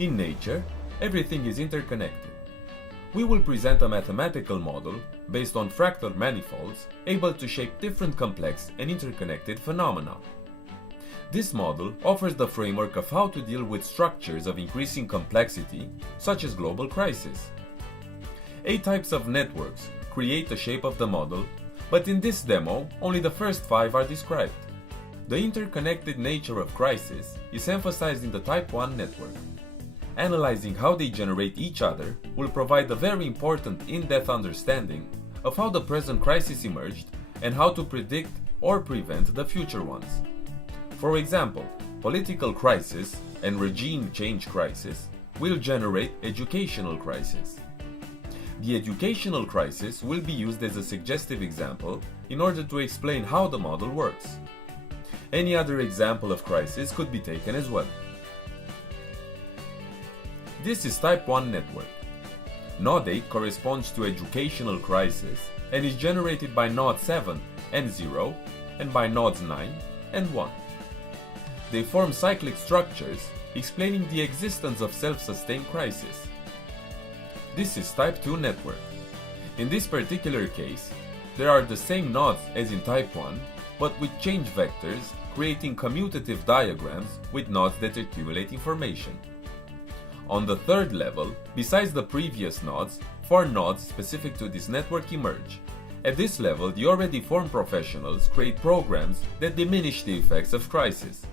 In nature, everything is interconnected. We will present a mathematical model based on fractal manifolds able to shape different complex and interconnected phenomena. This model offers the framework of how to deal with structures of increasing complexity, such as global crisis. 8 types of networks create the shape of the model, but in this demo, only the first 5 are described. The interconnected nature of crisis is emphasized in the Type 1 network. Analyzing how they generate each other will provide a very important in-depth understanding of how the present crisis emerged and how to predict or prevent the future ones. For example, political crisis and regime change crisis will generate educational crisis. The educational crisis will be used as a suggestive example in order to explain how the model works. Any other example of crisis could be taken as well. This is Type 1 network. Node 8 corresponds to educational crisis and is generated by node 7 and 0 and by nodes 9 and 1. They form cyclic structures explaining the existence of self-sustained crisis. This is Type 2 network. In this particular case, there are the same nodes as in Type 1, but with change vectors creating commutative diagrams with nodes that accumulate information. On the third level, besides the previous nodes, 4 nodes specific to this network emerge. At this level, the already formed professionals create programs that diminish the effects of crisis.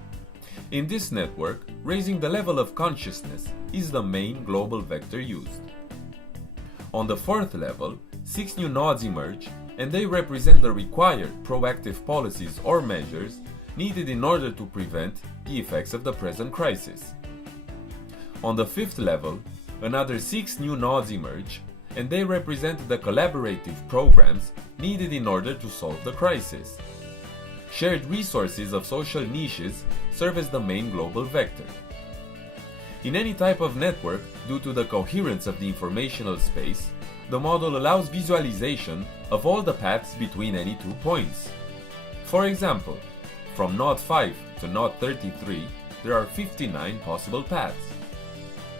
In this network, raising the level of consciousness is the main global vector used. On the fourth level, 6 new nodes emerge, and they represent the required proactive policies or measures needed in order to prevent the effects of the present crisis. On the fifth level, another 6 new nodes emerge, and they represent the collaborative programs needed in order to solve the crisis. Shared resources of social niches serve as the main global vector. In any type of network, due to the coherence of the informational space, the model allows visualization of all the paths between any 2 points. For example, from node 5 to node 33, there are 59 possible paths.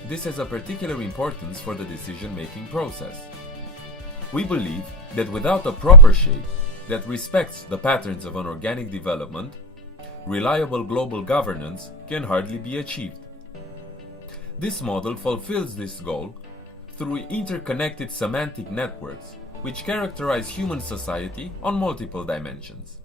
This has a particular importance for the decision-making process. We believe that without a proper shape that respects the patterns of an organic development, reliable global governance can hardly be achieved. This model fulfills this goal through interconnected semantic networks, which characterize human society on multiple dimensions.